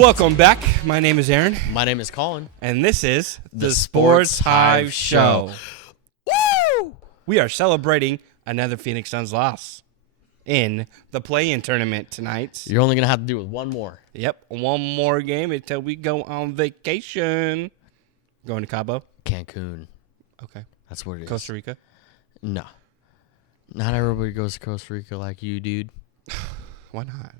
Welcome back. My name is Aaron. My name is Collin. And this is The Sports Hive Show. Woo! We are celebrating another Phoenix Suns loss in the play-in tournament tonight. You're only going to have to do with one more. Yep, one more game until we go on vacation. Going to Cabo? Cancun. Okay. That's what it is. Costa Rica? No. Not everybody goes to Costa Rica like you, dude. Why not?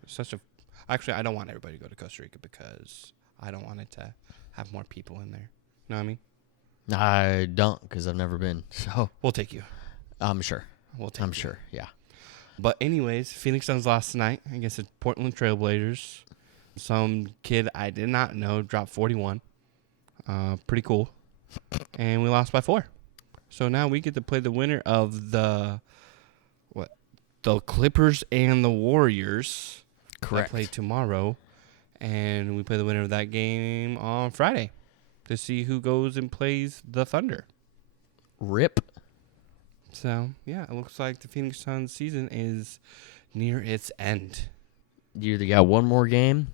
Actually, I don't want everybody to go to Costa Rica because I don't want it to have more people in there. You know what I mean? I don't, because I've never been. So We'll take you. I'm sure. I'm sure. Yeah. But anyways, Phoenix Suns lost tonight against the Portland Trailblazers. Some kid I did not know dropped 41. Pretty cool. And we lost by 4. So now we get to play the winner of the Clippers and the Warriors. Correct. Play tomorrow. And we play the winner of that game on Friday to see who goes and plays the Thunder. Rip. So, yeah, it looks like the Phoenix Suns season is near its end. You either got one more game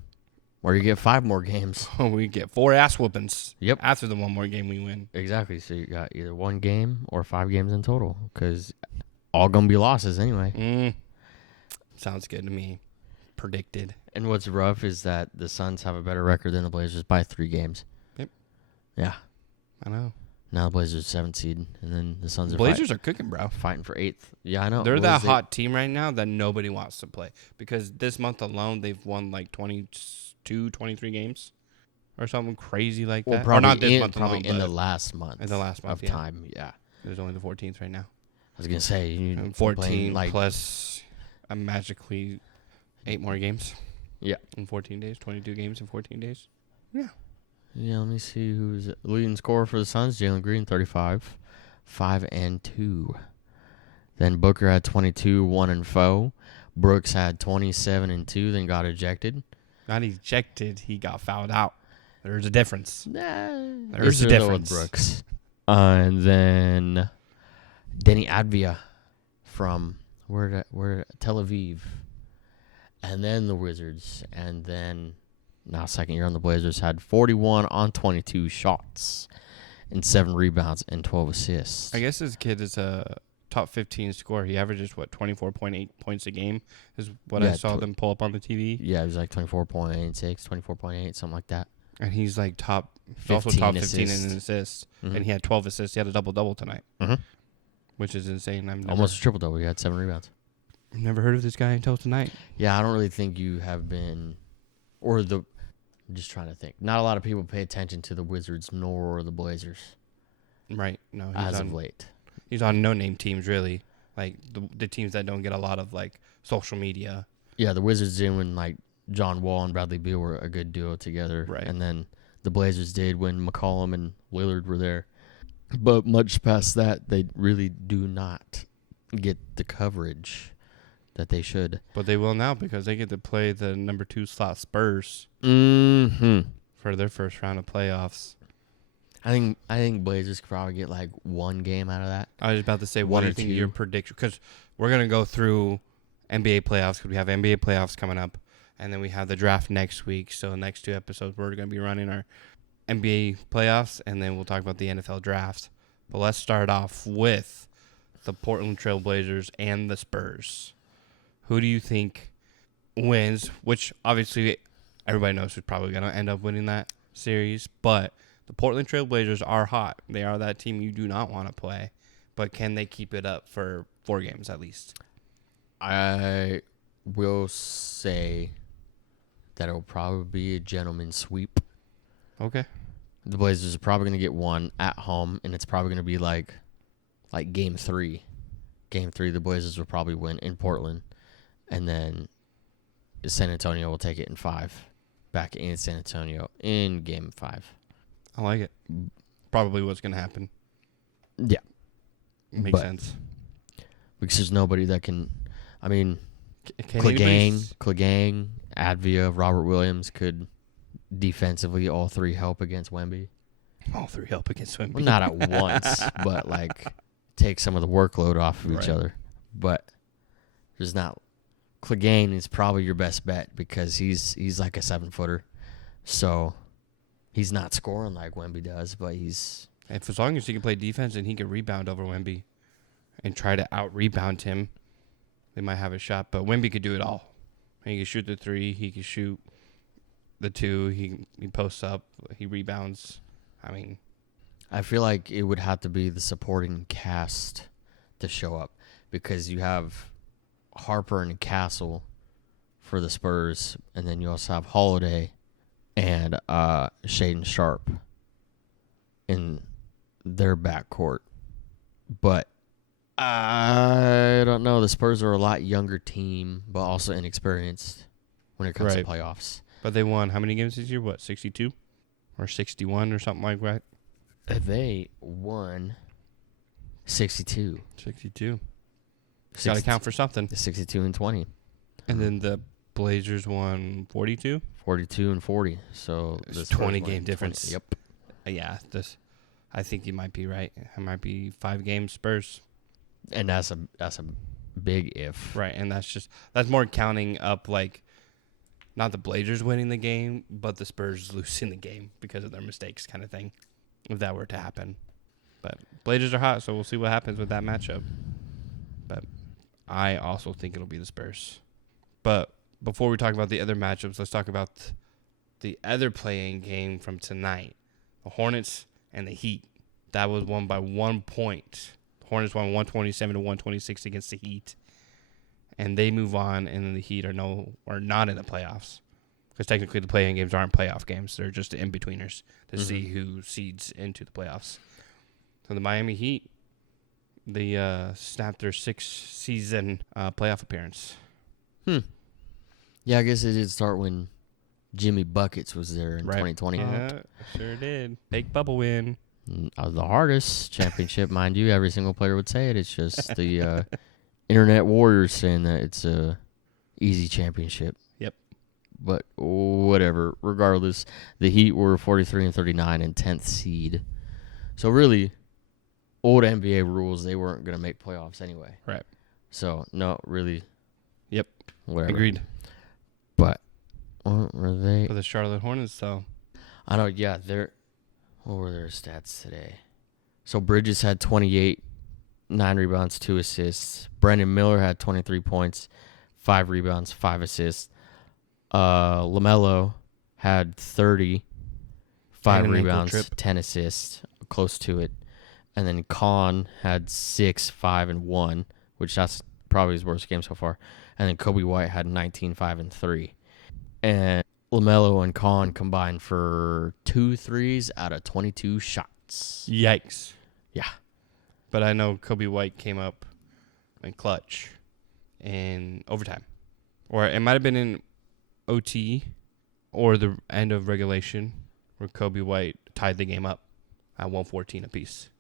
or you get 5 more games. We get 4 ass whoopings. Yep. After the one more game we win. Exactly. So you got either one game or 5 games in total, because all going to be losses anyway. Sounds good to me. Predicted. And what's rough is that the Suns have a better record than the Blazers by 3 games. Yep. Yeah. I know. Now the Blazers are 7th seed, and then the Suns are Blazers are cooking, bro. fighting for 8th. Yeah, I know. They're that hot team right now that nobody wants to play. Because this month alone, they've won like 22, 23 games. Or something crazy like that. Probably or not this month probably alone, in the last month. In the last month, of time, yeah. There's only the 14th right now. I was going to say. And 14 plus magically 8 more games. Yeah. In 14 days. 22 games in 14 days. Yeah. Yeah, let me see who's leading scorer for the Suns. Jalen Green, 35, 5-2. Then Booker had 22, 1-4. Brooks had 27 and 2, then got ejected. Not ejected, he got fouled out. There's a difference. There's a difference. With Brooks. And then Deni Avdija from where Tel Aviv. And then the Wizards. And then now second year on the Blazers had 41 on 22 shots and 7 rebounds and 12 assists. I guess this kid is a top 15 scorer. He averages, 24.8 points a game is what I saw them pull up on the TV. Yeah, it was like 24.86, 24.8, something like that. And he's like also top 15 in assists. Mm-hmm. And he had 12 assists. He had a double-double tonight, which is insane. Almost a triple-double. He had 7 rebounds. I've never heard of this guy until tonight. Yeah, I don't really think you have been, I'm just trying to think. Not a lot of people pay attention to the Wizards nor the Blazers. Right. No, he's of late. He's on no-name teams, really. Like, the teams that don't get a lot of, like, social media. Yeah, the Wizards did when, like, John Wall and Bradley Beal were a good duo together. Right. And then the Blazers did when McCollum and Lillard were there. But much past that, they really do not get the coverage that they should. But they will now because they get to play the number 2 slot Spurs for their first round of playoffs. I think Blazers could probably get like 1 game out of that. I was about to say, what do you think your prediction? Because we're going to go through NBA playoffs because we have NBA playoffs coming up, and then we have the draft next week. So the next 2 episodes, we're going to be running our NBA playoffs, and then we'll talk about the NFL draft. But let's start off with the Portland Trailblazers and the Spurs. Who do you think wins? Which, obviously, everybody knows who's probably going to end up winning that series. But the Portland Trailblazers are hot. They are that team you do not want to play. But can they keep it up for 4 games at least? I will say that it will probably be a gentleman's sweep. Okay. The Blazers are probably going to get 1 at home, and it's probably going to be like Game 3. Game 3, the Blazers will probably win in Portland. And then San Antonio will take it in 5. Back in San Antonio in Game 5. I like it. Probably what's going to happen. Yeah. Makes sense. Because there's nobody that can... I mean, Clegane, Avdija, Robert Williams could defensively all 3 help against Wemby. All 3 help against Wemby. Well, not at once, but like take some of the workload off of each other. But there's not... Clegane is probably your best bet because he's like a 7-footer. So he's not scoring like Wemby does, but he's... If as long as he can play defense and he can rebound over Wemby and try to out-rebound him, they might have a shot. But Wemby could do it all. He can shoot the 3. He can shoot the 2. He posts up. He rebounds. I mean... I feel like it would have to be the supporting cast to show up because you have Harper and Castle for the Spurs, and then you also have Holiday and Shaden Sharp in their backcourt. But I don't know. The Spurs are a lot younger team, but also inexperienced when it comes to playoffs. But they won how many games this year? What, 62? Or 61 or something like that? They won 62. 62. Got to count for something. 62 and 20. And then the Blazers won 42? 42 and 40. So there's 20-game difference. 20. Yep. Yeah, I think you might be right. It might be 5 games Spurs. And that's a big if. Right, and that's more counting up like not the Blazers winning the game, but the Spurs losing the game because of their mistakes kind of thing, if that were to happen. But Blazers are hot, so we'll see what happens with that matchup. But I also think it'll be the Spurs. But before we talk about the other matchups, let's talk about the other playing game from tonight. The Hornets and the Heat. That was won by 1 point. The Hornets won 127-126 against the Heat. And they move on, and then the Heat are not in the playoffs. Because technically the playing games aren't playoff games. They're just in-betweeners to see who seeds into the playoffs. So the Miami Heat, they snapped their 6th season playoff appearance. Yeah, I guess it did start when Jimmy Buckets was there in 2020. Yeah, sure did. Big bubble win. The hardest championship, mind you. Every single player would say it. It's just the internet warriors saying that it's a easy championship. Yep. But whatever. Regardless, the Heat were 43 and 39 and 10th seed. So really, old NBA rules, they weren't going to make playoffs anyway. Right. So, no, really. Yep. Whatever. Agreed. But what were they? For the Charlotte Hornets, though. I know, yeah. What were their stats today? So Bridges had 28, 9 rebounds, 2 assists. Brandon Miller had 23 points, 5 rebounds, 5 assists. LaMelo had 30, 5 rebounds, 10 assists, close to it. And then Collin had 6, 5, and 1, which that's probably his worst game so far. And then Kobe White had 19, 5, and 3. And LaMelo and Collin combined for 2 threes out of 22 shots. Yikes. Yeah. But I know Kobe White came up in clutch in overtime. Or it might have been in OT or the end of regulation where Kobe White tied the game up at 114 apiece.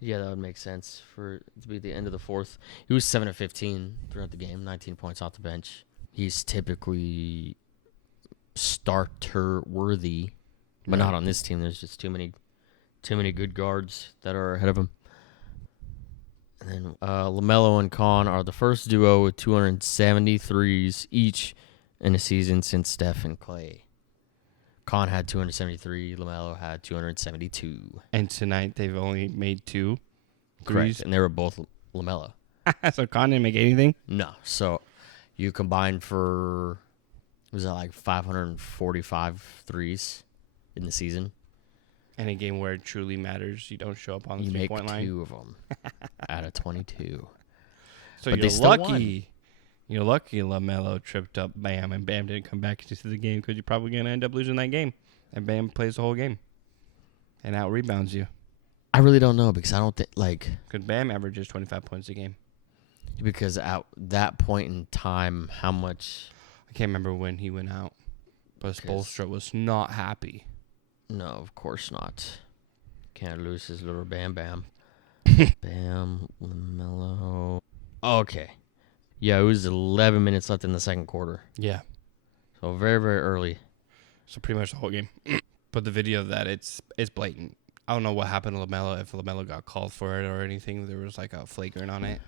Yeah, that would make sense for it to be the end of the fourth. He was 7 of 15 throughout the game, 19 points off the bench. He's typically starter worthy, but not on this team. There's just too many good guards that are ahead of him. And then LaMelo and Collin are the first duo with 273s each in a season since Steph and Clay. Collin had 273. LaMelo had 272. And tonight they've only made 2 threes. Correct, and they were both LaMelo. So Collin didn't make anything? No. So you combined for, was that like 545 threes in the season? In a game where it truly matters, you don't show up on the 3-point line. You make 2 of them out of 22. So but you're lucky. Won. You're lucky LaMelo tripped up Bam, and Bam didn't come back into the game because you're probably going to end up losing that game. And Bam plays the whole game and out-rebounds you. I really don't know because I don't think, because Bam averages 25 points a game. Because at that point in time, how much... I can't remember when he went out. But Spoelstra was not happy. No, of course not. Can't lose his little Bam Bam. Bam, LaMelo. Okay. Yeah, it was 11 minutes left in the second quarter. Yeah. So very, very early. So pretty much the whole game. But the video of that, it's blatant. I don't know what happened to LaMelo, if LaMelo got called for it or anything. There was like a flagrant on it,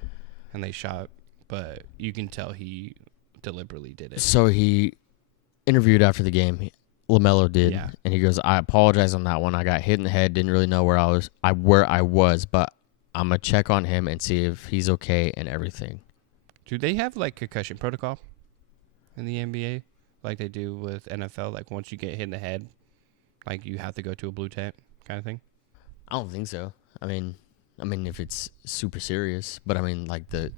and they shot. But you can tell he deliberately did it. So he interviewed after the game. LaMelo did, Yeah. and he goes, "I apologize on that one. I got hit in the head. Didn't really know where I was, but I'm gonna check on him and see if he's okay and everything." Do they have like concussion protocol in the NBA, like they do with NFL? Like once you get hit in the head, like you have to go to a blue tent kind of thing. I don't think so. I mean, if it's super serious, but I mean, like the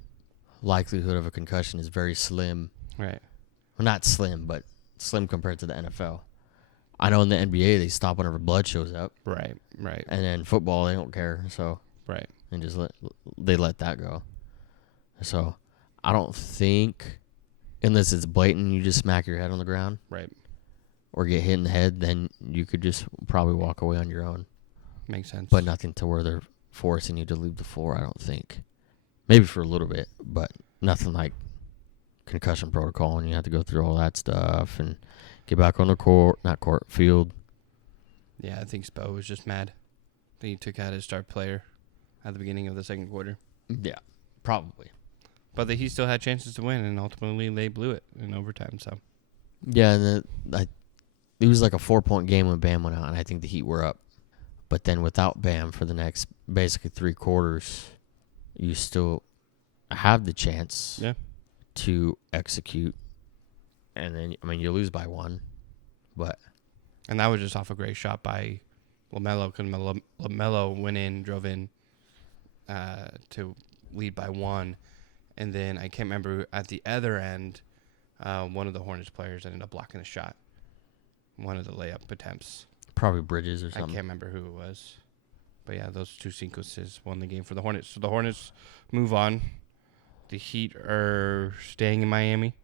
likelihood of a concussion is very slim. Right. Well, not slim, but slim compared to the NFL. I know in the NBA they stop whenever blood shows up. Right. Right. And then football they don't care, so Right. and just let that go. So I don't think, unless it's blatant, you just smack your head on the ground, Right. or get hit in the head, then you could just probably walk away on your own. Makes sense. But nothing to where they're forcing you to leave the floor, I don't think. Maybe for a little bit, but nothing like concussion protocol, and you have to go through all that stuff and get back on the field. Yeah, I think Spo was just mad that he took out his star player at the beginning of the second quarter. Yeah, probably. But he still had chances to win, and ultimately they blew it in overtime. So Yeah, and it was like a 4-point game when Bam went out, and I think the Heat were up. But then without Bam for the next basically 3 quarters, you still have the chance to execute. And then, I mean, you lose by 1. and that was just off a great shot by LaMelo, because LaMelo went in, drove in to lead by 1. And then I can't remember at the other end, one of the Hornets players ended up blocking the shot. One of the layup attempts. Probably Bridges or I something. can't remember who it was. But yeah, those 2 sequences won the game for the Hornets. So the Hornets move on. The Heat are staying in Miami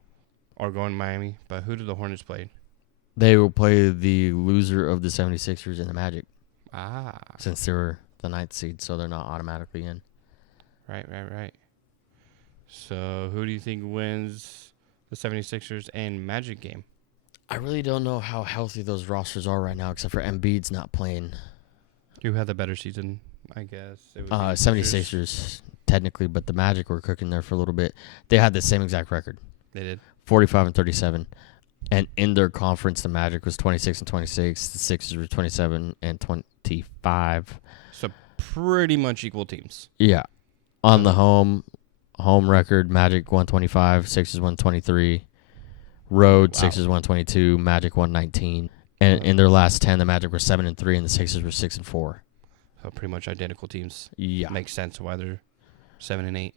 or going to Miami. But who do the Hornets play? They will play the loser of the 76ers and the Magic. Ah. Since they were the 9th seed, so they're not automatically in. Right. So who do you think wins the 76ers and Magic game? I really don't know how healthy those rosters are right now, except for Embiid's not playing. Who had the better season, I guess? It would be 76ers, technically, but the Magic were cooking there for a little bit. They had the same exact record. They did. 45-37. And in their conference, the Magic was 26-26. The Sixers were 27-25. So pretty much equal teams. Yeah. On the home record, Magic 125, Sixers 123. Road, Sixers 122, Magic 119. And in their last 10, the Magic were 7-3, and the Sixers were 6-4. So pretty much identical teams. Yeah. Makes sense why they're 7-8.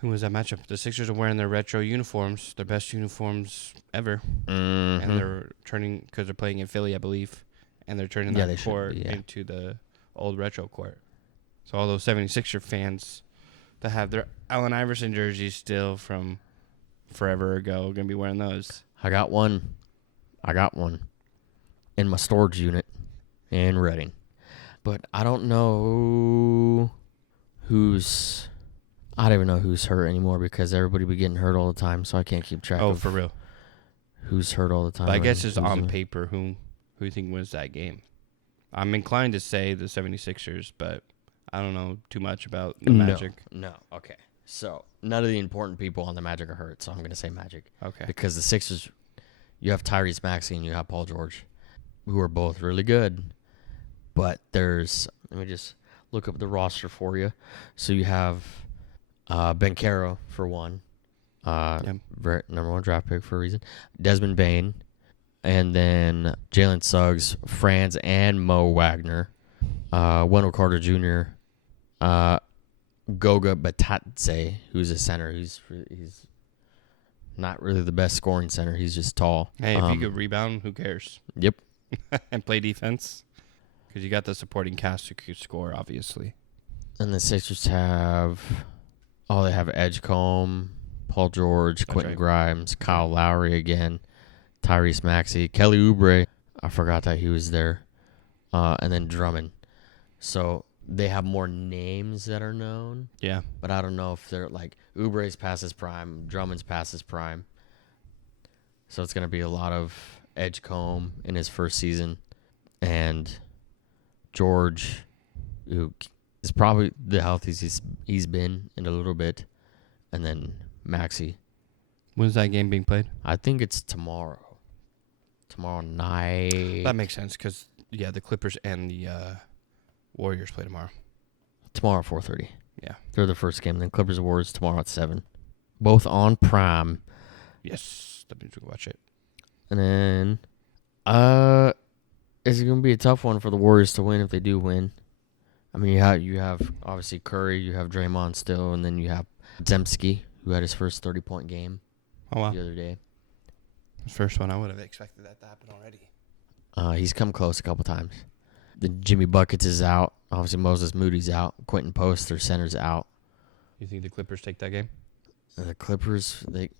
Who was that matchup? The Sixers are wearing their retro uniforms, their best uniforms ever. Mm-hmm. And they're turning, because they're playing in Philly, I believe, and they're turning that court into the old retro court. So all those 76er fans that have their Allen Iverson jerseys still from forever ago are going to be wearing those. I got one in my storage unit in Reading. But I don't know I don't even know who's hurt anymore, because everybody be getting hurt all the time, so I can't keep track of for real. Who's hurt all the time. But I guess it's on paper who you think wins that game. I'm inclined to say the 76ers, but I don't know too much about the Magic. No. Okay. So none of the important people on the Magic are hurt, so I'm going to say Magic. Okay. Because the Sixers, you have Tyrese Maxey and you have Paul George, who are both really good. But let me just look up the roster for you. So you have Ben Caro for one, number 1 draft pick for a reason. Desmond Bane, and then Jalen Suggs, Franz, and Mo Wagner. Wendell Carter Jr., Goga Batadze, who's a center. He's not really the best scoring center. He's just tall. Hey, if you could rebound, who cares? Yep. And play defense, because you got the supporting cast who could score, obviously. And the Sixers have Edgecombe, Paul George, Quentin Grimes, Kyle Lowry again, Tyrese Maxey, Kelly Oubre. I forgot that he was there. And then Drummond. So they have more names that are known. Yeah. But I don't know if they're like Oubre's past his prime, Drummond's past his prime. So it's going to be a lot of Edgecombe in his first season. And George, who is probably the healthiest he's been in a little bit. And then Maxey. When's that game being played? I think it's tomorrow. tomorrow night. That makes sense because, the Clippers and the Warriors play tomorrow. Tomorrow at 4:30. Yeah. They're the first game. Then Clippers and Warriors tomorrow at 7. Both on Prime. Yes. That means we can watch it. And then, it's going to be a tough one for the Warriors to win if they do win. I mean, you have obviously Curry, you have Draymond still, and then you have Zemski, who had his first 30-point game the other day. First one, I would have expected that to happen already. He's come close a couple times. The Jimmy Buckets is out. Obviously, Moses Moody's out. Quentin Post, their center's out. You think the Clippers take that game? The Clippers, they...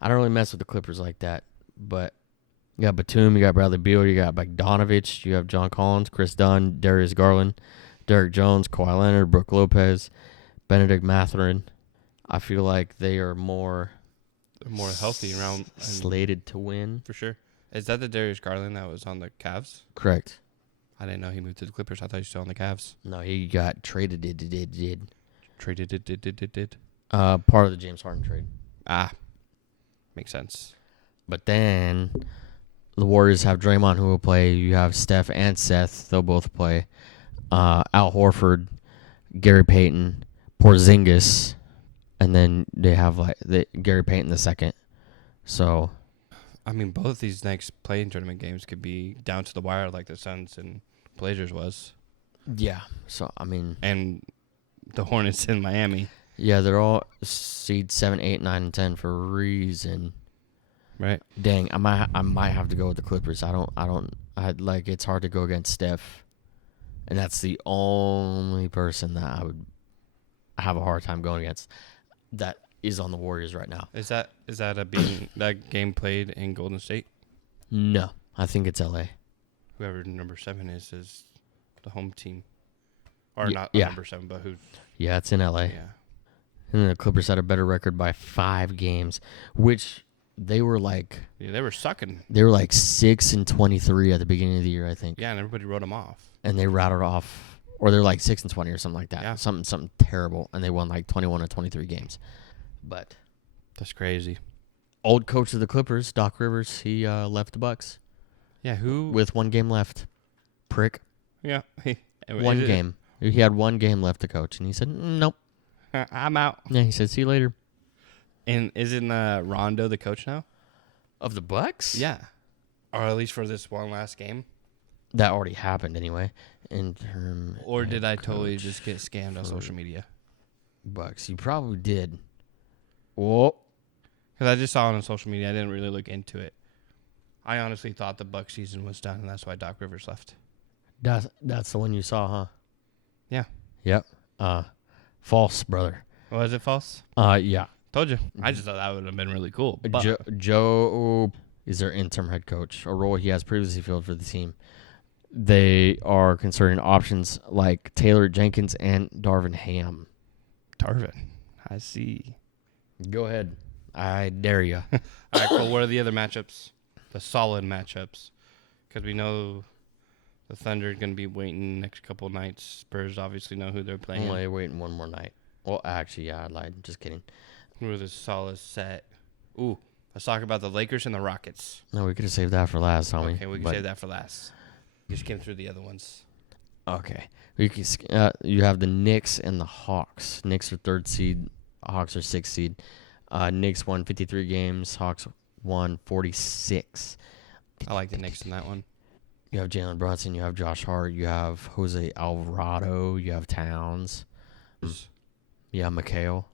I don't really mess with the Clippers like that, but you got Batum, you got Bradley Beal, you got Bogdanovich, you have John Collins, Chris Dunn, Darius Garland, Derek Jones, Kawhi Leonard, Brook Lopez, Benedict Mathurin. I feel like they are more healthy around slated to win. For sure. Is that the Darius Garland that was on the Cavs? Correct. I didn't know he moved to the Clippers. I thought he was still on the Cavs. No, he got traded. Traded. Part of the James Harden trade. Makes sense. But then the Warriors have Draymond, who will play. You have Steph and Seth. They'll both play. Al Horford, Gary Payton, Porzingis, and then they have Gary Payton the second. So, I mean, both these next play-in tournament games could be down to the wire, like the Suns and Blazers was. Yeah. So I mean, and the Hornets in Miami. Yeah, they're all seed 7, 8, 9, and 10 for a reason. Right. Dang, I might have to go with the Clippers. It's hard to go against Steph. And that's the only person that I would have a hard time going against that is on the Warriors right now. Is that that game played in Golden State? No, I think it's LA. Whoever number 7 is the home team. Or not number 7, but who? Yeah, it's in LA. Yeah. And the Clippers had a better record by 5 games, which they were like... Yeah, they were sucking. They were like 6-23 at the beginning of the year, I think. Yeah, and everybody wrote them off. And they rattled off, or they're like 6-20 or something like that. Yeah. Something terrible, and they won like 21 or 23 games. But that's crazy. Old coach of the Clippers, Doc Rivers, he left the Bucks. Yeah, who? With 1 game left. Prick. Yeah. 1 game. He had 1 game left to coach, and he said, nope. I'm out. Yeah, he said, see you later. And isn't Rondo the coach now? Of the Bucks? Yeah. Or at least for this one last game. That already happened anyway. Or did I totally just get scammed on social media? Bucks. You probably did. Whoa. Because I just saw it on social media. I didn't really look into it. I honestly thought the Bucks season was done, and that's why Doc Rivers left. That's the one you saw, huh? Yeah. Yep. False, brother. Was it false? Yeah. Told you. I just thought that would have been really cool. Joe is their interim head coach, a role he has previously filled for the team. They are considering options like Taylor Jenkins and Darvin Ham. Darvin. I see. Go ahead. I dare you. All right, cool. What are the other matchups? The solid matchups. Because we know the Thunder are going to be waiting next couple of nights. Spurs obviously know who they're playing. Only waiting one more night. Well, actually, yeah, I lied. Just kidding. Who are the solid set? Ooh, let's talk about the Lakers and the Rockets. No, we could have saved that for last, homie. Okay, we can save that for last. Just came through the other ones. Okay. You have the Knicks and the Hawks. Knicks are 3rd seed. Hawks are 6th seed. Knicks won 53 games. Hawks won 46. I like the Knicks in that one. You have Jalen Brunson. You have Josh Hart. You have Jose Alvarado. You have Towns. You have McHale.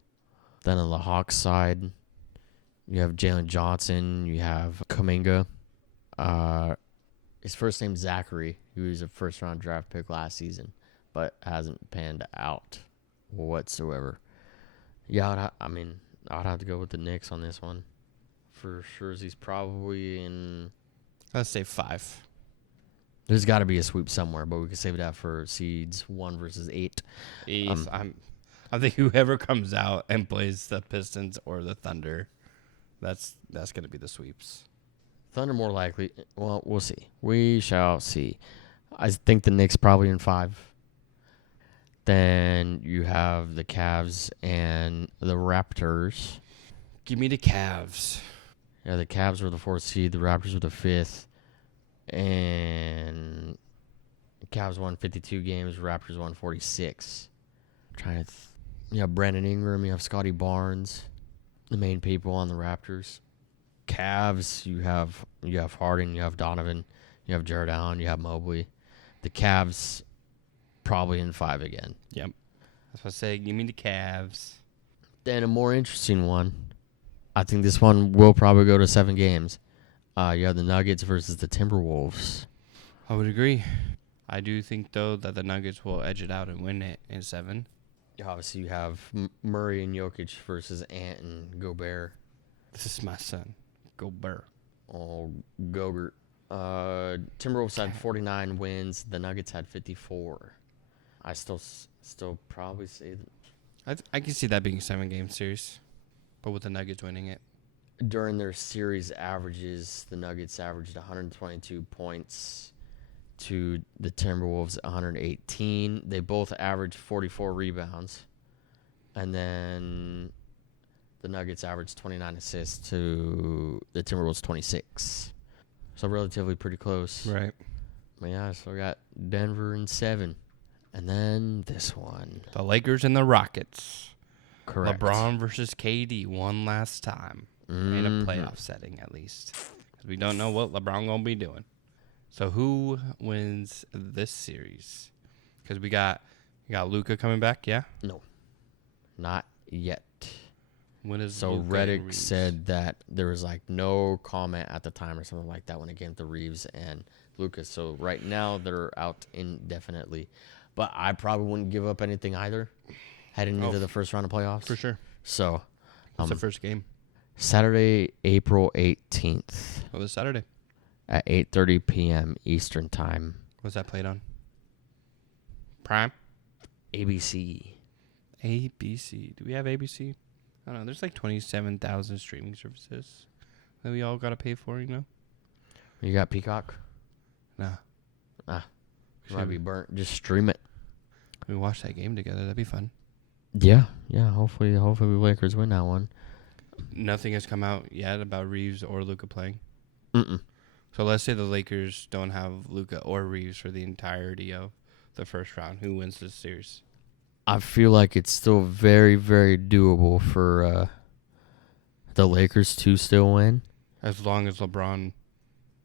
Then on the Hawks side, you have Jalen Johnson. You have Kuminga. His first name's Zachary, who was a first-round draft pick last season, but hasn't panned out whatsoever. Yeah, I'd have to go with the Knicks on this one. For sure, he's probably in... Let's say 5. There's got to be a sweep somewhere, but we can save that for seeds 1 versus 8. I think whoever comes out and plays the Pistons or the Thunder, that's going to be the sweeps. Thunder more likely. Well, we'll see. We shall see. I think the Knicks probably in 5. Then you have the Cavs and the Raptors. Give me the Cavs. Yeah, the Cavs were the 4th seed. The Raptors were the 5th. And Cavs won 52 games. Raptors won 46. You have Brandon Ingram. You have Scotty Barnes. The main people on the Raptors. Cavs, you have Harden. You have Donovan. You have Jared Allen. You have Mobley. The Cavs probably in 5 again. Yep. That's what I say. Give me the Cavs. Then a more interesting one. I think this one will probably go to 7 games. You have the Nuggets versus the Timberwolves. I would agree. I do think, though, that the Nuggets will edge it out and win it in 7. Obviously, you have Murray and Jokic versus Ant and Gobert. This is my son. Gobert. Oh, Gobert. Timberwolves had 49 wins. The Nuggets had 54. I still probably say that. I can see that being a 7-game series, but with the Nuggets winning it. During their series averages, the Nuggets averaged 122 points to the Timberwolves 118. They both averaged 44 rebounds. And then the Nuggets averaged 29 assists to the Timberwolves 26. So relatively pretty close. Right. But yeah, so we got Denver in 7. And then this one. The Lakers and the Rockets. Correct. LeBron versus KD one last time. In a playoff setting, at least. Because we don't know what LeBron going to be doing. So who wins this series? Because we got Luka coming back, yeah? No. Not yet. When is So Luka and Reddick Reaves? said that there was like no comment at the time or something like that when it came to Reaves and Lucas. So right now they're out indefinitely. But I probably wouldn't give up anything either heading into the first round of playoffs. For sure. So What's the first game? Saturday, April 18th Oh, this Saturday. at 8:30 p.m. Eastern Time. What's that played on? Prime? ABC. ABC. Do we have ABC? I don't know. There's like 27,000 streaming services that we all got to pay for, you know? You got Peacock? Nah. Might be burnt. Just stream it. We watch that game together. That'd be fun. Yeah. Hopefully the Lakers win that one. Nothing has come out yet about Reaves or Luka playing. Mm-mm. So let's say the Lakers don't have Luka or Reaves for the entirety of the first round. Who wins this series? I feel like it's still very, very doable for the Lakers to still win. As long as LeBron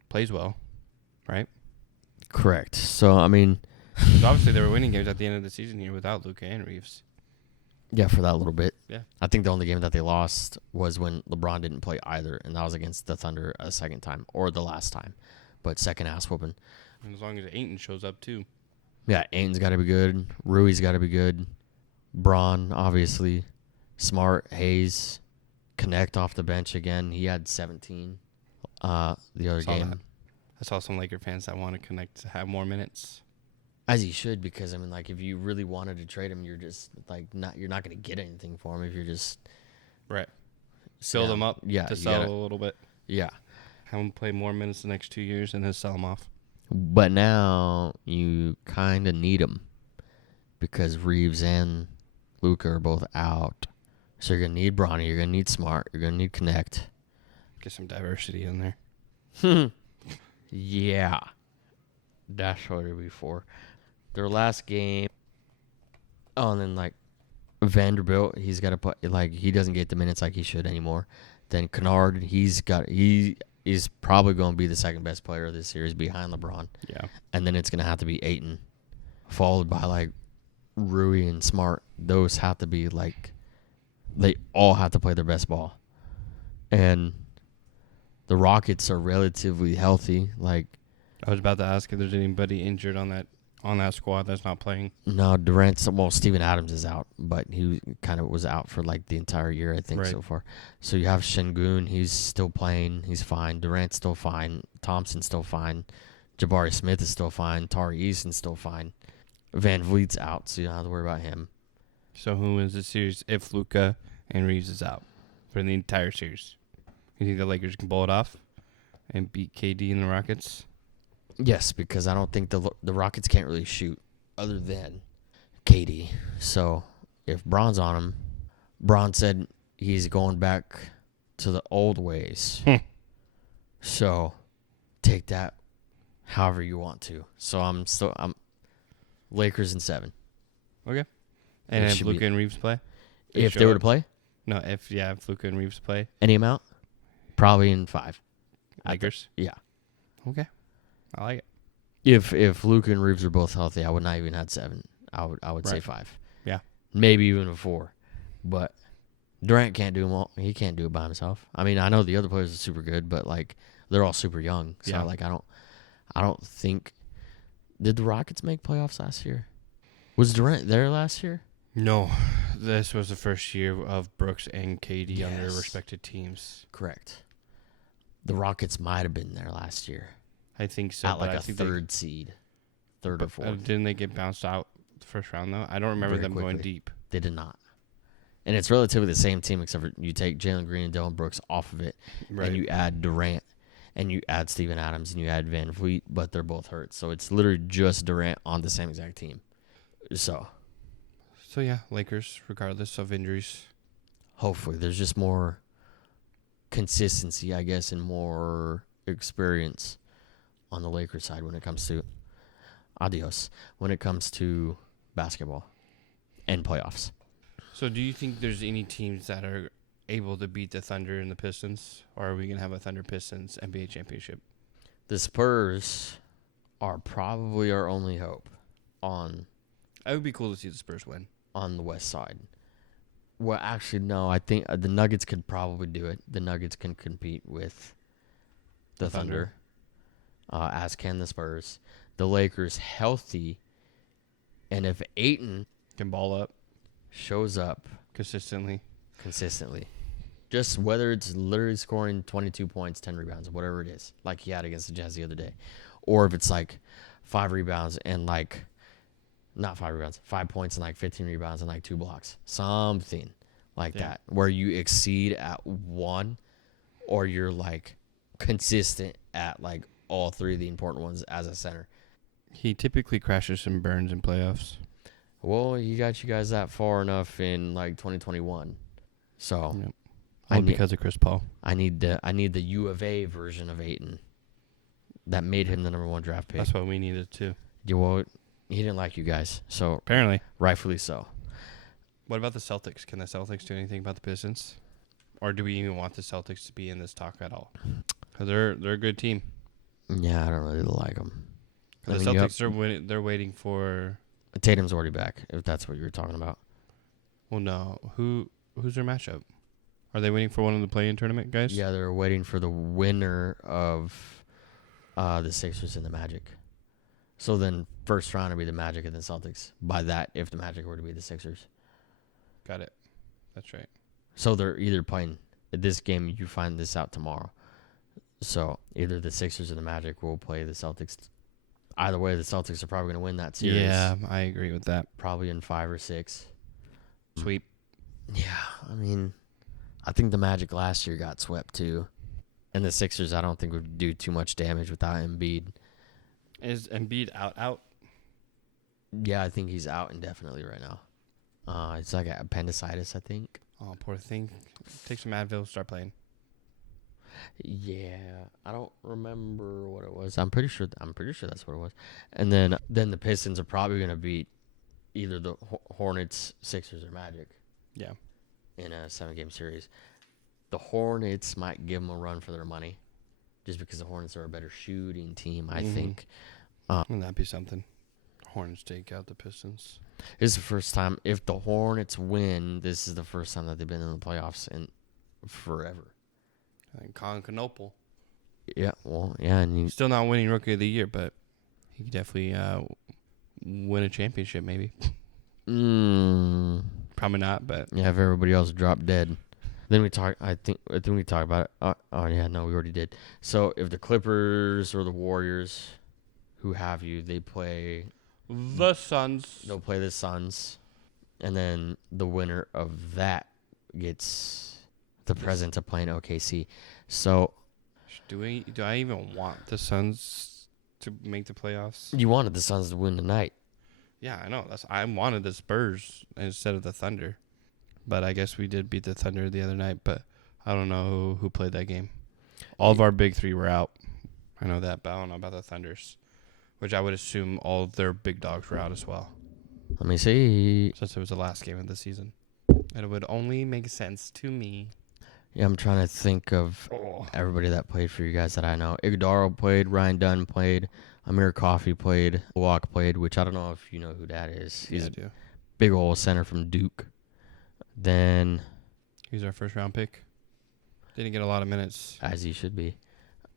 plays well, right? Correct. So, I mean... 'Cause obviously they were winning games at the end of the season here without Luka and Reaves. Yeah, for that little bit. Yeah. I think the only game that they lost was when LeBron didn't play either, and that was against the Thunder a second time, or the last time. But second ass whooping. And as long as Ayton shows up, too. Yeah, Ayton's got to be good. Rui's got to be good. Braun, obviously. Smart, Hayes. Connect off the bench again. He had 17 the other game. That. I saw some Laker fans that want to connect to have more minutes. As he should, because, I mean, like, if you really wanted to trade him, you're just, like, you're not going to get anything for him if you're just... Right. Build him up to sell a little bit. Yeah. Have him play more minutes the next 2 years and then sell him off. But now you kind of need him because Reaves and Luka are both out. So you're going to need Bronny. You're going to need Smart. You're going to need Connect. Get some diversity in there. Yeah. That's what it'll be for. Their last game. Oh, and then, like, Vanderbilt, he's got to put, like, he doesn't get the minutes like he should anymore. Then Kennard, he's probably going to be the second best player of this series behind LeBron. Yeah. And then it's going to have to be Ayton, followed by, like, Rui and Smart. Those have to be, like, they all have to play their best ball. And the Rockets are relatively healthy. Like, I was about to ask if there's anybody injured on that squad that's not playing. no, Steven Adams is out, but he kind of was out for, like, the entire year, I think, so far. So you have Şengün, he's still playing, he's fine. Durant's still fine. Thompson's still fine. Jabari Smith is still fine. Tari Eason's still fine. Van Vliet's out, so you don't have to worry about him. So who wins the series if Luka and Reaves is out for the entire series? You think the Lakers can pull it off and beat KD and the Rockets? Yes, because I don't think the Rockets can't really shoot other than KD. So if Bron's on him, Bron said he's going back to the old ways. Hmm. So take that however you want to. So I'm Lakers in 7. Okay. It And if should Luka be- and Reaves play? If they were to play No, if Luka and Reaves play. any amount, probably in 5. Lakers? Yeah. Okay. I like it. If Luka and Reaves are both healthy, I would not even have 7. I would say Right. 5. Yeah. Maybe even a 4. But Durant can't do them all. He can't do it by himself. I mean, I know the other players are super good, but like they're all super young. So Yeah. like I don't think. Did the Rockets make playoffs last year? Was Durant there last year? No. This was the first year of Brooks and KD on their Yes. respective teams. Correct. The Rockets might have been there last year I think so. at like but I a think third seed, third or But, fourth. didn't they get bounced out the first round, though? I don't remember Very them going quickly. deep. They did not. And it's relatively the same team, except for you take Jalen Green and Dylan Brooks off of it, Right. and you add Durant, and you add Steven Adams, and you add Van Vliet, but they're both hurt. So it's literally just Durant on the same exact team. So So, Lakers, regardless of injuries. hopefully there's just more consistency, I guess, and more experience on the Lakers side when it comes to when it comes to basketball and playoffs. So do you think there's any teams that are able to beat the Thunder and the Pistons? Or are we going to have a Thunder Pistons NBA championship? The Spurs are probably our only hope on It would be cool to see the Spurs win. on the west side. Well, actually, no. I think the Nuggets could probably do it. The Nuggets can compete with the Thunder, as can the Spurs. The Lakers healthy, and if Ayton Can ball up shows up consistently. just whether it's literally scoring 22 points, 10 rebounds, whatever it is, like he had against the Jazz the other day, or if it's like 5 rebounds and like not 5 rebounds, 5 points and like 15 rebounds and like 2 blocks, something like that, where you exceed at 1, or you're like consistent at like all 3 of the important ones as a center. He typically crashes and burns in playoffs. Well, he got you guys that far enough in like 2021, so Yep. I All need- because of Chris Paul. I need the U of A version of Ayton that made him the number 1 draft pick. That's what we needed too. Well, he didn't like you guys, so Apparently. rightfully so. What about the Celtics? Can the Celtics do anything about the Pistons? Or do we even want the Celtics to be in this talk at all? Because they're a good team. Yeah, I don't really like him. The Celtics are they're waiting for. Tatum's already back, if that's what you were talking about. Well, no. Who's their matchup? Are they waiting for one of the play-in tournament guys? Yeah, they're waiting for the winner of the Sixers and the Magic. So then first round would be the Magic and the Celtics. By that, if the Magic were to be the Sixers. Got it. That's right. So they're either playing this game. You find this out tomorrow. So either the Sixers or the Magic will play the Celtics. Either way, the Celtics are probably going to win that series. Yeah, I agree with that. Probably in 5 or 6. Sweep. Yeah, I mean, I think the Magic last year got swept too. And the Sixers, I don't think would do too much damage without Embiid. Is Embiid out? Yeah, I think he's out indefinitely right now. It's like appendicitis, I think. Oh, poor thing. Take some Advil, start playing. Yeah, I don't remember what it was. I'm pretty sure that's what it was. And then the Pistons are probably going to beat either the Hornets, Sixers, or Magic. Yeah. In a 7-game series. The Hornets might give them a run for their money, just because the Hornets are a better shooting team, I think. Wouldn't that be something? Hornets take out the Pistons. This is the first time. If the Hornets win, this is the first time that they've been in the playoffs in forever. And Colin Canopel. Yeah, well, yeah, and Still not winning Rookie of the Year, but he could definitely win a championship, maybe. Probably not, but yeah, if everybody else dropped dead. Then we talk. I think we talk about it. Oh yeah, no, we already did. So if the Clippers or the Warriors, who have you, they play the Suns. They'll play the Suns, and then the winner of that gets the present of playing OKC. So Do I even want the Suns to make the playoffs? you wanted the Suns to win tonight. Yeah, I know. I wanted the Spurs instead of the Thunder. But I guess we did beat the Thunder the other night. But I don't know who played that game. All of our big three were out. I know that, but I don't know about the Thunders, which I would assume all of their big dogs were out as well. Let me see. Since it was the last game of the season. And it would only make sense to me. Yeah, I'm trying to think of everybody that played for you guys that I know. Iguodaro played, Ryan Dunn played, Amir Coffey played, Walk played, which I don't know if you know who that is. He's I do. big old center from Duke. Then, He's our first round pick. Didn't get a lot of minutes. as he should be,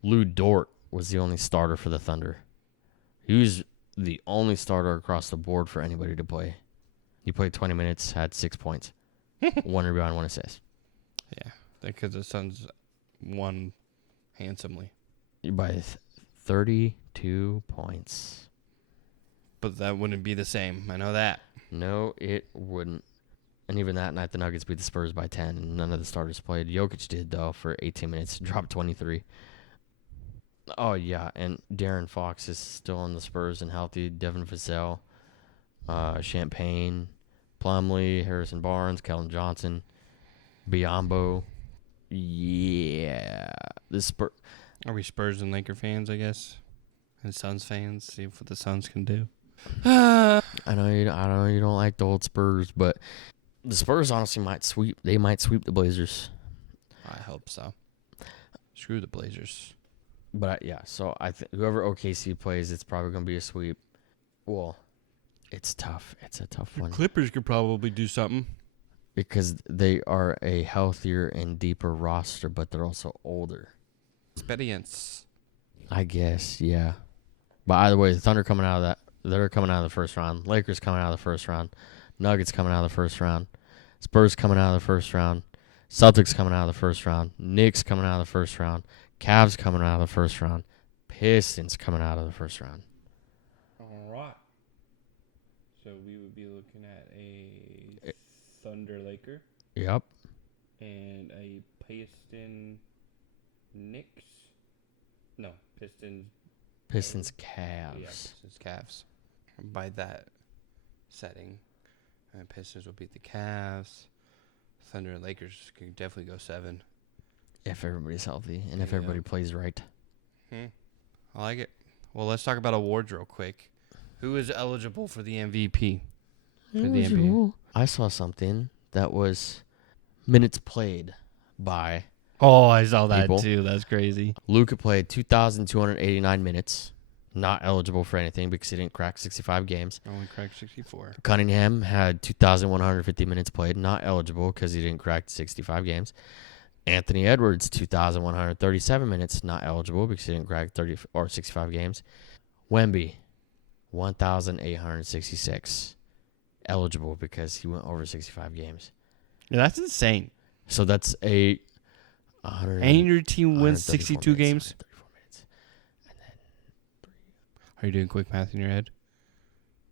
Lou Dort was the only starter for the Thunder. He was the only starter across the board for anybody to play. He played 20 minutes, had 6 points, 1 rebound, 1 assist. Yeah, because the Suns won handsomely. By 32 points. But that wouldn't be the same. I know that. No, it wouldn't. And even that night, the Nuggets beat the Spurs by 10, and none of the starters played. Jokic did, though, for 18 minutes, dropped 23. Oh, yeah, and Darren Fox is still on the Spurs and healthy. Devin Vassell, Champagne, Plumlee, Harrison Barnes, Kellen Johnson, Biyombo. Yeah. Are we Spurs and Laker fans, I guess? And Suns fans? See what the Suns can do. I know you don't like the old Spurs, but the Spurs honestly might sweep. They might sweep the Blazers. I hope so. Screw the Blazers. But so I think whoever OKC plays, it's probably going to be a sweep. Well, it's tough. It's a tough one. Clippers could probably do something. Because they are a healthier and deeper roster, but they're also older. Experience. I guess, yeah. But either way, the Thunder coming out of that. They're coming out of the first round. Lakers coming out of the first round. Nuggets coming out of the first round. Spurs coming out of the first round. Celtics coming out of the first round. Knicks coming out of the first round. Cavs coming out of the first round. Pistons coming out of the first round. All right. So we would be looking at a Thunder Laker Yep. and a Piston Knicks. No, Pistons. Pistons Yeah, Cavs. Pistons Cavs. By that setting, Pistons will beat the Cavs. Thunder and Lakers can definitely go 7. If everybody's healthy and if Yeah. everybody plays right. I like it. Well, let's talk about awards real quick. Who is eligible for the MVP for the NBA? I saw something that was minutes played by Oh, I saw that People. too. That's crazy. Luka played 2,289 minutes, not eligible for anything because he didn't crack 65 games. Only cracked 64. Cunningham had 2,150 minutes played, not eligible because he didn't crack 65 games. Anthony Edwards, 2,137 minutes, not eligible because he didn't crack 30 or 65 games. Wemby, 1,866, eligible because he went over 65 games. Yeah, that's insane. So that's a 100. And your team wins 134 62 minutes, games. 134 minutes. And then Are you doing quick math in your head?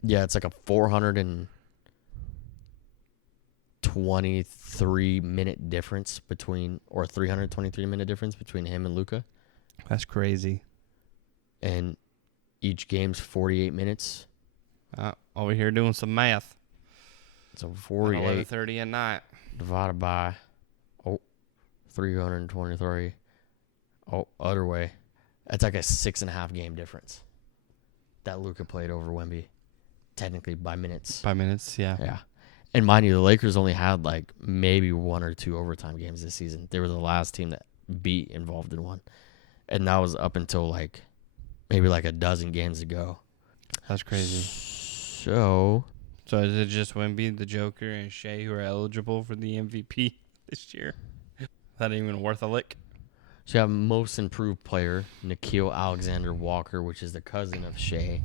yeah, it's like a 423-minute difference between, or 323-minute difference between him and Luka. That's crazy. And each game's 48 minutes. Over here doing some math. So 48 11:30 at night. divided by 323. Other way. That's like a 6.5 game difference that Luka played over Wemby. Technically by minutes. 5 minutes, yeah. Yeah. And mind you, the Lakers only had like maybe 1 or 2 overtime games this season. They were the last team that beat involved in one. And that was up until like maybe like a dozen games ago. That's crazy. So is it just Wemby, the Joker, and Shea who are eligible for the MVP this year? That ain't even worth a lick. So you have most improved player, Nickeil Alexander-Walker, which is the cousin of Shea.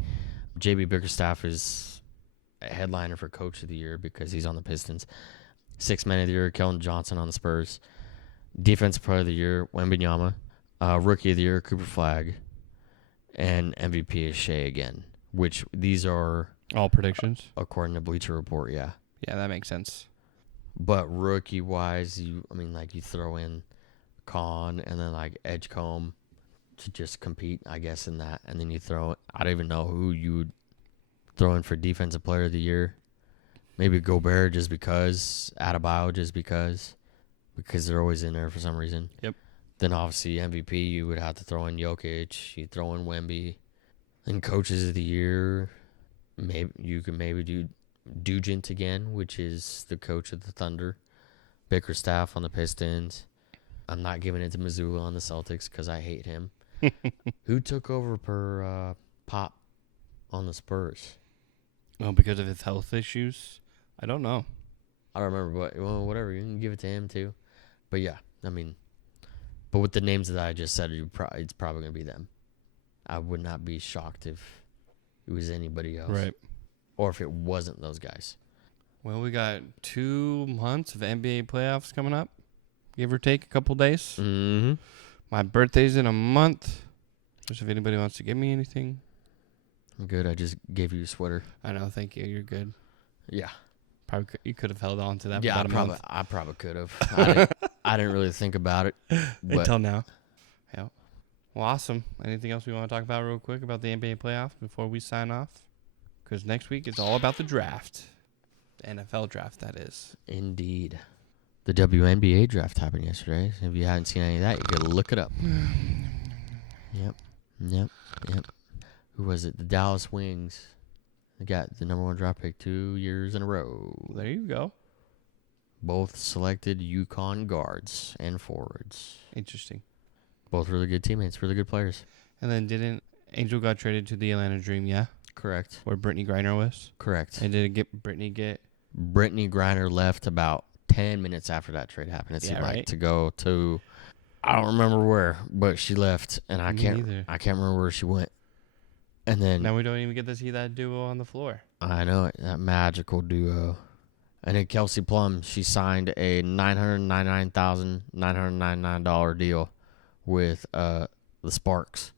JB Bickerstaff is a headliner for Coach of the Year because he's on the Pistons. Sixth Man of the Year, Kellen Johnson on the Spurs. Defensive Player of the Year, Wembanyama. Rookie of the Year, Cooper Flagg. And MVP is Shea again, which these are All predictions? according to Bleacher Report, yeah. Yeah, that makes sense. But rookie-wise, you throw in Con and then like Edgecombe to just compete, I guess, in that. And then you throw, I don't even know who you would throw in for Defensive Player of the Year. Maybe Gobert just because, Adebayo just because. because they're always in there for some reason. Yep. Then obviously MVP, you would have to throw in Jokic. You throw in Wemby. Then coaches of the year, maybe you could do Dugent again, which is the coach of the Thunder. Bickerstaff on the Pistons. I'm not giving it to Missoula on the Celtics because I hate him. Who took over per Pop on the Spurs? Well, because of his health issues? I don't know. I don't remember, but whatever. You can give it to him too. But yeah, I mean, but with the names that I just said, it's probably going to be them. I would not be shocked if it was anybody else. Right. Or if it wasn't those guys. Well, we got 2 months of NBA playoffs coming up, give or take a couple days. Mm-hmm. My birthday's in a month. Just if anybody wants to give me anything. I'm good. I just gave you a sweater. I know. Thank you. You're good. Yeah. Probably you could have held on to that Yeah, for about a month. I probably could have. I didn't really think about it. But Until now. Yeah. Well, awesome. Anything else we want to talk about real quick about the NBA playoffs before we sign off? Because next week is all about the draft. The NFL draft, that is. Indeed. The WNBA draft happened yesterday. If you hadn't seen any of that, you could look it up. Yep. Who was it? The Dallas Wings. They got the number 1 draft pick 2 years in a row. There you go. Both selected UConn guards and forwards. Interesting. Both really good teammates, really good players. And then didn't Angel got traded to the Atlanta Dream, yeah? Correct. Where Brittany Griner was? Correct. And did Brittany get... Brittany Griner left about 10 minutes after that trade happened. It seemed like to go to, I don't remember where, but she left, and I can't remember where she went. And then now we don't even get to see that duo on the floor. I know it, that magical duo. And then Kelsey Plum, she signed a $999,999 deal with the Sparks.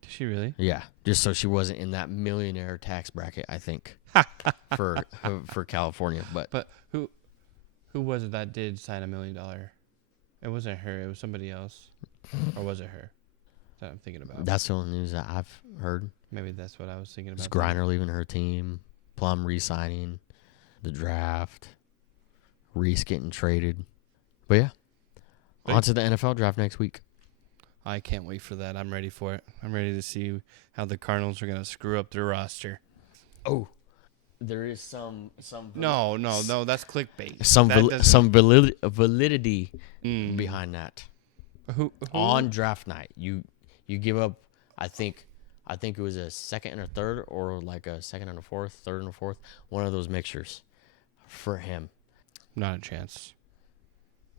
Did she really? Yeah, just so she wasn't in that millionaire tax bracket, I think, for California. But who was it that did sign $1 million? It wasn't her. It was somebody else. Or was it her? That I'm thinking about. That's the only news that I've heard. Maybe that's what I was thinking about. It's Griner leaving her team, Plum re-signing, the draft, Reese getting traded. But yeah, on to the NFL draft next week. I can't wait for that. I'm ready for it. I'm ready to see how the Cardinals are going to screw up their roster. Oh, there is some. No, that's clickbait. Some validity behind that. Who? On draft night, you give up. I think it was a second and a third, or like a second and a fourth, third and a fourth. One of those mixtures for him. Not a chance.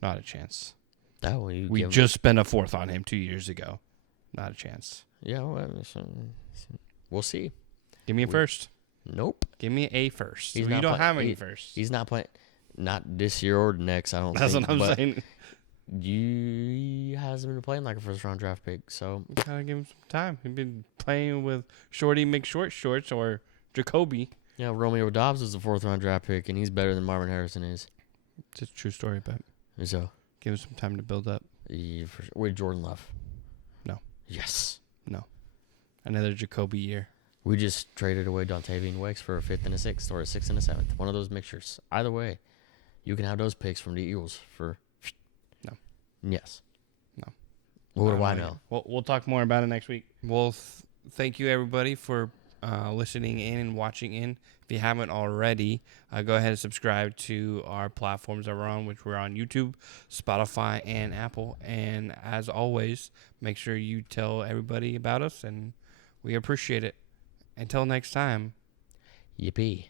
Not a chance. That way we just spent a fourth on him 2 years ago. Not a chance. Yeah, we'll see. Give me a first. Nope. Give me a first. You don't have any first. He's not playing. Not this year or next, I don't think. That's what I'm saying. He hasn't been playing like a first-round draft pick, so... Gotta give him some time. He's been playing with Shorty McShort Shorts or Jacoby. Yeah, Romeo Dobbs was the fourth-round draft pick, and he's better than Marvin Harrison is. It's a true story, but... So... Give him some time to build up. Yeah, with Jordan Love. No. Yes. No. Another Jacoby year. We just traded away Dontavian Wicks for a 5th and a 6th, or a 6th and a 7th. One of those mixtures. Either way, you can have those picks from the Eagles for... No. Yes. No. What do I know? We'll talk more about it next week. Well, thank you, everybody, for listening in and watching in. If you haven't already, go ahead and subscribe to our platforms that we're on, which we're on YouTube, Spotify, and Apple. And as always, make sure you tell everybody about us, and we appreciate it. Until next time. Yippee.